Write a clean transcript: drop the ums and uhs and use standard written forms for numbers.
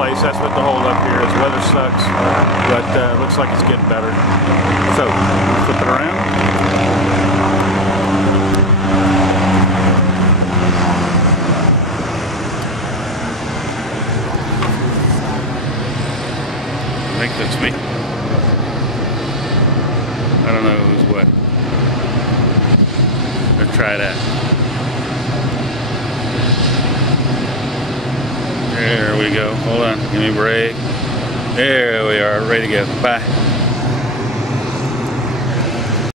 place. That's what the hold up here is. Weather sucks, but looks like it's getting better. So, flip it around. I think that's me. I don't know who's what. Let's try that. There we go. Hold on. Give me a break. There we are. Ready to go. Bye.